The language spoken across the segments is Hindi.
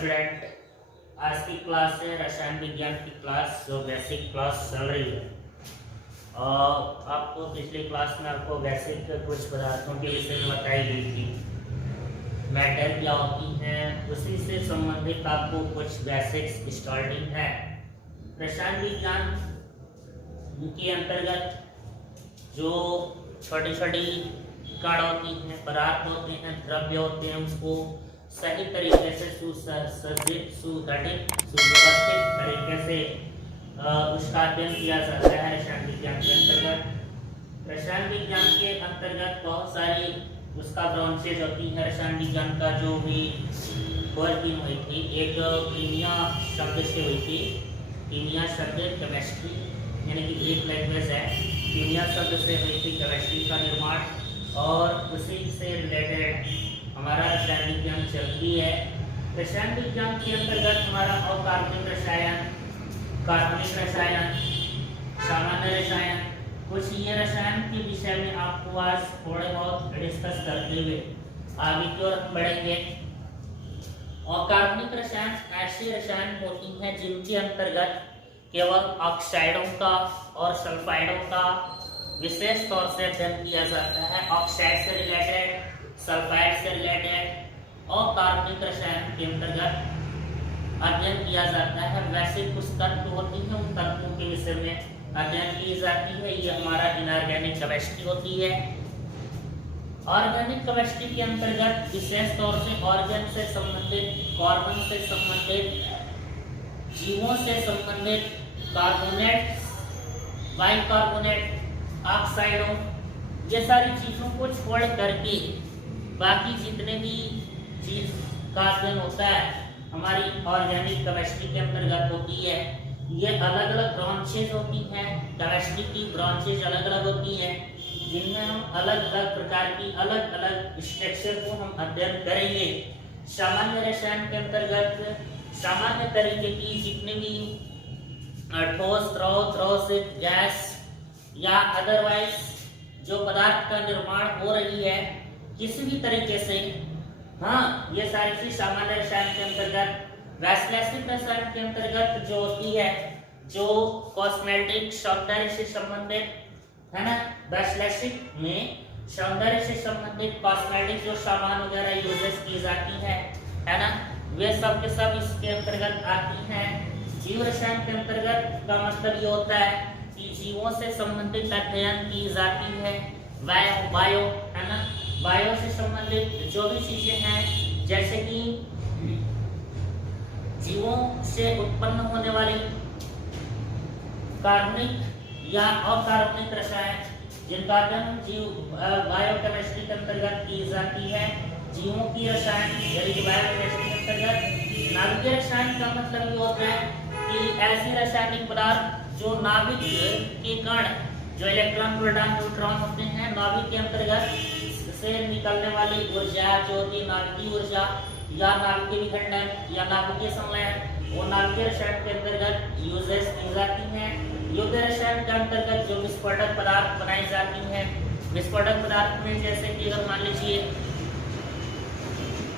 स्टूडेंट, आज की क्लास है रसायन विज्ञान की क्लास, जो बेसिक क्लास चल रही है। और आपको पिछली क्लास में आपको बेसिक कुछ पदार्थों के विषय में बताई गई थी, मेटल क्या होती हैं, उसी से संबंधित आपको कुछ बेसिक्स स्टार्टिंग है। रसायन विज्ञान के अंतर्गत जो छोटी छोटी कण होती हैं, पदार्थ होते हैं, द्रव्य होते हैं, उसको सही तरीके से सुसज्जित, सुगठित, सुव्यवस्थित तरीके से उसका अध्ययन किया जाता है रसायन विज्ञान के अंतर्गत। रसायन विज्ञान के अंतर्गत बहुत सारी उसका ब्रांचेज होती है। रसायन विज्ञान का जो भी खोज टीम हुई थी, एक कीमिया शब्द से हुई थी। कीमिया शब्द केमिस्ट्री यानी कि ग्रीक लैंग्वेज है। कीमिया शब्द से हुई थी केमिस्ट्री का निर्माण, और उसी से रिलेटेड हमारा रसायन विज्ञान चलती है। रसायन विज्ञान के अंतर्गत हमारा अकार्बनिक रसायन, कार्बनिक रसायन, सामान्य रसायन, कुछ ये रसायन के विषय में आपको आज थोड़े बहुत डिस्कस करते हुए आगे की ओर बढ़ेंगे। अकार्बनिक रसायन ऐसे रसायन होती हैं जिनके अंतर्गत केवल ऑक्साइडों का और सल्फाइडों का विशेष तौर से अध्ययन किया जाता है। ऑक्साइड से रिलेटेड, सल्फाइड से रिलेटेड और कार्बनिक रसायन के अंतर्गत अध्ययन किया जाता है। वैसे कुछ तत्व होती हैं, उन तत्वों के विषय में अध्ययन की जाती है। ये हमारा इनऑर्गेनिक केमिस्ट्री होती है। ऑर्गेनिक केमिस्ट्री के अंतर्गत विशेष तौर से ऑर्गेन से संबंधित, कार्बन से संबंधित, जीवों से संबंधित, कार्बोनेट, बाइकार्बोनेट, ऑक्साइडों, ये सारी चीजों को छोड़ करके बाकी जितने भी चीज का अध्ययन होता है हमारी ऑर्गेनिक केमिस्ट्री के अंतर्गत होती है। ये अलग अलग ब्रांचेज होती हैं। केमिस्ट्री की ब्रांचेज अलग अलग होती हैं, जिनमें हम अलग अलग प्रकार की अलग अलग स्ट्रक्चर को हम अध्ययन करेंगे। सामान्य रसायन के अंतर्गत सामान्य तरीके की जितने भी ठोस, द्रव से गैस या अदरवाइज जो पदार्थ का निर्माण हो रही है किसी भी तरीके से, हाँ, ये सारी चीज सामान्य रसायन के अंतर्गत। वैश्लेषिक रसायन के अंतर्गत जो होती है, जो कॉस्मेटिक, सौंदर्य से संबंधित है ना, वैश्लेषिक में सौंदर्य से संबंधित कॉस्मेटिक जो सामान वगैरह यूजेस की जाती है ना, वे सब के सब इसके अंतर्गत आती हैं। जीव रसायन के अंतर्गत का मतलब ये होता है कि जीवों से संबंधित अध्ययन की जाती है। बायो है ना, बायो से संबंधित जो भी चीजें हैं, जैसे कि जीवों से उत्पन्न होने वाली कार्बनिक या अकार्बनिक रसायन, जिनका अध्ययन जीव बायोकेमिस्ट्री के अंतर्गत की जाती है। जीवों की रसायन यानी कि बायोकेमिस्ट्री के अंतर्गत। नाभिकीय रसायन का मतलब ये होता है कि ऐसे रासायनिक पदार्थ जो नाभिक के कण, जो इलेक्ट्रॉन, प्रोटॉन, न्यूट्रॉन होते हैं, नाभिक के अंतर्गत से निकलने वाली ऊर्जा जो होती है नाभिकीय ऊर्जा या नाभिकीय विखंडन या नाभिकीय संलयन, वो नाभिकीय रसायन के अंतर्गत यूजेस की जाती हैं। युद्ध रसायन के अंतर्गत जो विस्फोटक पदार्थ बनाई जाती हैं, विस्फोटक पदार्थ में जैसे कि अगर मान लीजिए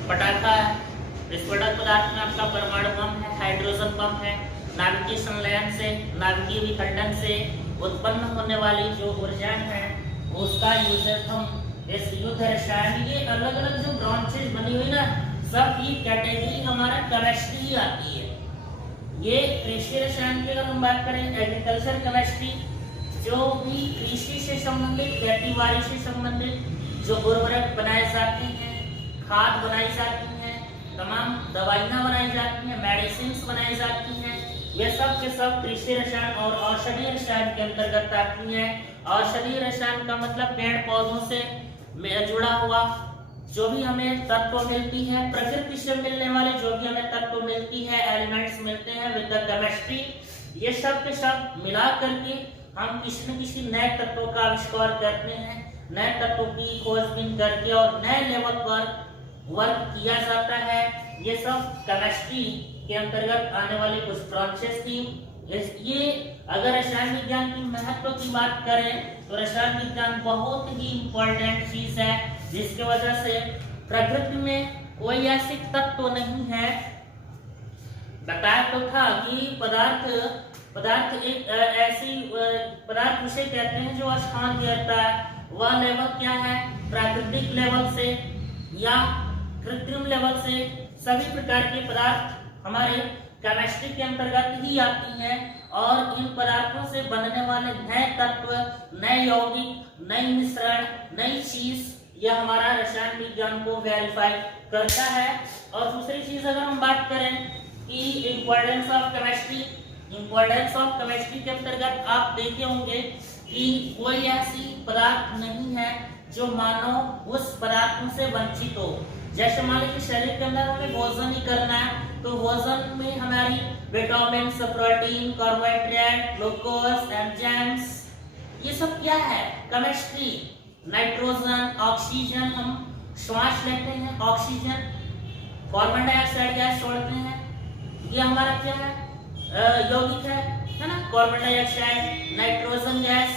पटाखा है, विस्फोटक पदार्थ में आपका परमाणु बम है, हाइड्रोजन बम है। नाभिकीय संलयन से, नाभिकीय विखंडन से उत्पन्न होने वाली जो ऊर्जा है उसका यूजेस हम इस युद्ध रसायन, ये अलग अलग जो ब्रांचेज बनी हुई ना, सब की कैटेगरी हमारा केमिस्ट्री ही आती है। ये कृषि रसायन की अगर हम बात करें, एग्रीकल्चर केमिस्ट्री, जो भी कृषि से संबंधित, खेती बाड़ी से संबंधित जो उर्वरक बनाए जाते हैं, खाद बनाई जाती हैं, तमाम दवाइयाँ बनाई जाती हैं, मेडिसिन बनाई जाती हैं, ये सब के सब कृषि रसायन और औषधीय रसायन के अंतर्गत आती हैं। औषधीय रसायन का मतलब पेड़ पौधों से जुड़ा हुआ जो भी हमें तत्व मिलती है, प्रकृति से मिलने वाले जो भी हमें तत्व मिलती है, एलिमेंट्स मिलते हैं विद द केमिस्ट्री, ये सब के सब मिला करके हम किसी न किसी नए तत्वों का आविष्कार करते हैं, नए तत्वों की खोजबीन करके और नए लेवल पर वर्क किया जाता है। ये सब केमिस्ट्री के अंतर्गत आने वाली कुछ ब्रांचेस थी। ये अगर रसायन विज्ञान की महत्व की बात करें तो रसायन विज्ञान बहुत ही इम्पोर्टेंट चीज है, जिसकी वजह से प्रकृति में कोई ऐसी तत्व नहीं है बताया तो था कि पदार्थ एक ऐसी पदार्थ उसे कहते हैं जो स्थान घेरता है। वह लेवल क्या है? प्राकृतिक लेवल से या कृत्रिम लेवल से सभी प्रकार के पदार्थ हमारे केमिस्ट्री के अंतर्गत ही आती हैं। और इन पदार्थों से बनने वाले नए तत्व, नए यौगिक, नई मिश्रण, नई चीज, यह हमारा रसायन विज्ञान को वेरीफाई करता है। और दूसरी चीज अगर हम बात करें कि इम्पोर्टेंस ऑफ केमिस्ट्री के अंतर्गत आप देखे होंगे कि कोई ऐसी पदार्थ नहीं है जो मानव उस पदार्थों से वंचित हो। जैसे मान लीजिए शरीर के अंदर हमें भोजन ही करना है, तो भोजन में हमारी vitamin, protein, carbohydrate, glucose, enzymes, ये सब क्या है? केमिस्ट्री। नाइट्रोजन, ऑक्सीजन, हम श्वास लेते हैं, ऑक्सीजन, कार्बन डाइऑक्साइड गैस छोड़ते हैं, ये हमारा क्या है? यौगिक है ना? Carbon dioxide, nitrogen gas,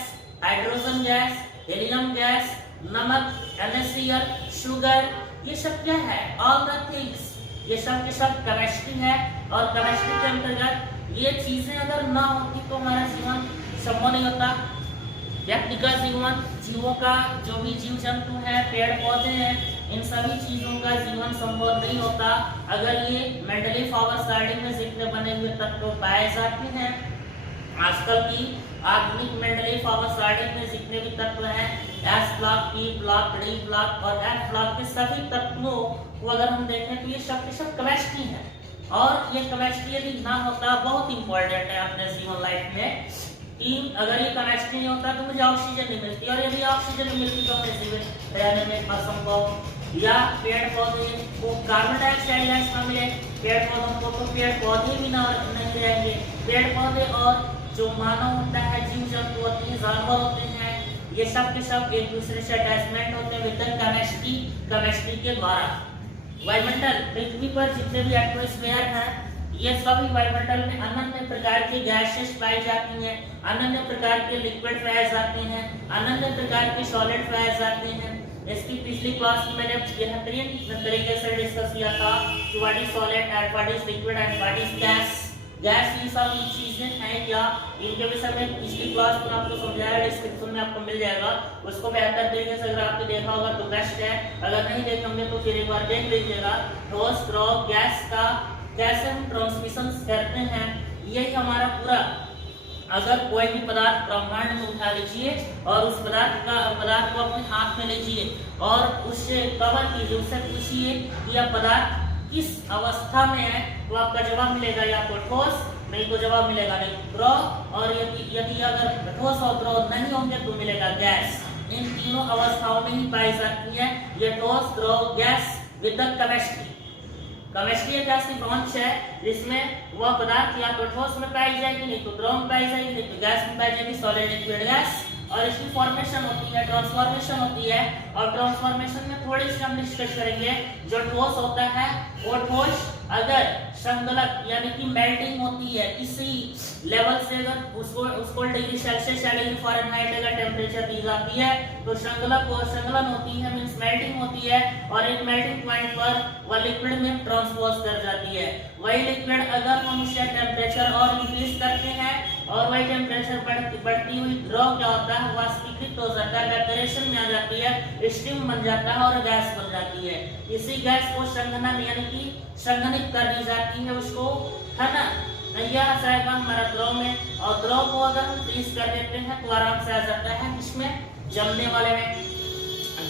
hydrogen gas, helium gas, नमक, NaCl, शुगर, ये सब क्या है? ऑल द थिंग्स, ये सब के सब केमिस्ट्री है। और केमिस्ट्री के अंतर्गत ये चीजें अगर ना होती तो हमारा जीवन संभव नहीं होता। व्यक्ति का जीवन, जीवों का, जो भी जीव जंतु है, पेड़ पौधे हैं, इन सभी चीजों का जीवन संभव नहीं होता अगर ये मेंटली फॉरवर्ड स्टार्टिंग में जितने बने हुए तत्व पाए जाते हैं। आजकल की आधुनिक मेंटली फॉरवर्ड स्टार्टिंग में जितने भी तत्व हैं, S block, P block, D block और F ब्लॉक के सभी तत्वों को अगर हम देखें तो ये सब के सब केमिस्ट्री है। और ये केमिस्ट्री यदि ना होता, बहुत इंपॉर्टेंट है अपने जीवन लाइफ में, कि अगर ये केमिस्ट्री नहीं होता तो मुझे ऑक्सीजन नहीं मिलती, और यदि ऑक्सीजन नहीं मिलती तो मुझे जीवित रहने में असंभव। या पेड़ पौधे को कार्बन डाइऑक्साइड गैस ना मिले, पेड़ पौधों को, तो पेड़ पौधे भी ना नहीं रहेंगे। पेड़ पौधे और जो मानव होता है, जीव जंतु होते हैं, जानवर होते हैं, ये सब के सब एक दूसरे से अटैचमेंट होते हैं विद केमिस्ट्री के द्वारा। वायुमंडल, पृथ्वी पर जितने भी एटमॉस्फेयर हैं, ये सभी वायुमंडल में अनन्य प्रकार की गैसेस पाई जाती हैं, अनन्य प्रकार के लिक्विड पाए जाते हैं, अनन्य प्रकार के सॉलिड पाए जाते हैं। इसकी पिछली क्लास में मैंने बेहतरीन तरीके से डिस्कस किया था कि what is solid and what is liquid and what is gas. ये सब चीजें हैं क्या, इनके विषय में पिछली क्लास में आपको समझाया, डिस्क्रिप्शन में आपको मिल जाएगा। उसको बेहतर तरीके से अगर आपने देखा होगा तो बेस्ट है, अगर नहीं देखा हमने तो फिर एक बार देख लीजिएगा। ठोस, द्रव, गैस का कैसे हम ट्रांसमिशन करते हैं, यही हमारा पूरा। अगर कोई भी पदार्थ ब्रह्मांड में उठा लीजिए और उस पदार्थ को अपने हाथ में लीजिए और उससे कवर कीजिए, उससे पूछिए कि यह पदार्थ किस अवस्था में है, तो आपका जवाब मिलेगा या तो ठोस, नहीं तो जवाब मिलेगा नहीं द्रव, और यदि अगर ठोस और द्रव नहीं होंगे तो मिलेगा गैस। इन तीनों अवस्थाओं में ही पाई जाती है ये ठोस, द्रव, गैस विद केमिस्ट्री। केमिस्ट्री एक ऐसी ब्रांच है जिसमें वह पदार्थ या तो ठोस में पाई जाएगी, नहीं तो द्रव में पाई जाएगी, नहीं तो गैस में पाई जाएगी, सॉलिड, लिक्विड, गैस। और इसकी फॉर्मेशन होती है, ट्रांसफॉर्मेशन होती है। और ट्रांसफॉर्मेशन में थोड़ी सी हम डिस्कस करेंगे। जो ठोस होता है वो ठोस अगर संगलक यानी कि मेल्टिंग होती है किसी लेवल से, अगर उसको डिग्री सेल्सियस या डिग्री फ़ारेनहाइट अगर टेम्परेचर दी जाती है तो संगलन होती है, मींस मेल्टिंग होती है, और एक मेल्टिंग पॉइंट पर वह लिक्विड में ट्रांसपोज कर जाती है। वही लिक्विड अगर हम उसका टेम्परेचर और इंक्रीज करते हैं और वही टेम्परेचर बढ़ती हुई द्रव क्या होता है, वाष्पीकृत हो जाता है, वेपरेशन में आ जाती है, स्टीम बन जाता है और गैस बन जाती है। इसी गैस को संघनन यानी कि संघनित कर दी जाती है, उसको, है ना, यह आ जाएगा हमारा द्रव में। और द्रव को अगर हम फ्रीज कर देते हैं तो आराम से आ जाता है, इसमें जमने वाले में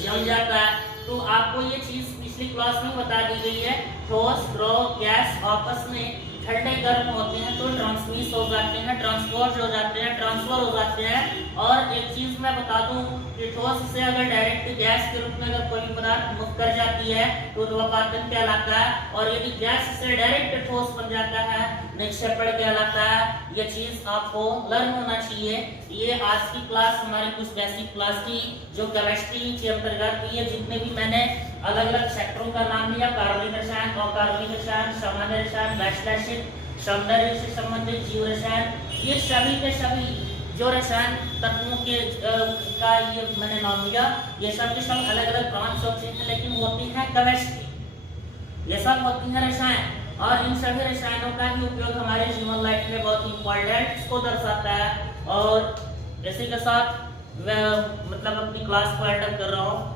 जम जाता है। तो आपको ये चीज पिछली क्लास में बता दी गई है। ठोस, द्रव, गैस आपस में ठंडे गर्म होते हैं तो ट्रांसमिट हो जाते हैं, ट्रांसपोर्ट हो जाते हैं, ट्रांसफर हो जाते हैं। और एक चीज मैं बता दूं कि ठोस से अगर डायरेक्ट गैस के रूप में अगर कोई पदार्थ मुक्त कर जाती है तो ध्रुवपातन कहलाता है, और यदि गैस से डायरेक्ट ठोस बन जाता है निक्षेपण कहलाता है। ये चीज आपको लर्न होना चाहिए। ये आज की क्लास हमारी कुछ बेसिक क्लास की जो केमिस्ट्री के अंतर्गत ये जितने भी मैंने अलग अलग सेक्टरों का नाम लिया, कार्बनिक रसायन, अकार्बनिक रसायन, सामान्य रसायन, वैश्लेषिक, सौंदर्य से संबंधित जीव रसायन, ये सभी के सभी जो रसायन तत्वों के का ये मैंने नाम लिया, ये सब के सब अलग अलग ब्रांच होते हैं लेकिन होती है केमिस्ट्री। ये सब होती है रसायन। और इन सभी रसायनों का ही उपयोग हमारे ह्यूमन लाइफ में बहुत इंपॉर्टेंट को दर्शाता है। और इसी के साथ मैं मतलब अपनी क्लास को एंड कर रहा हूँ।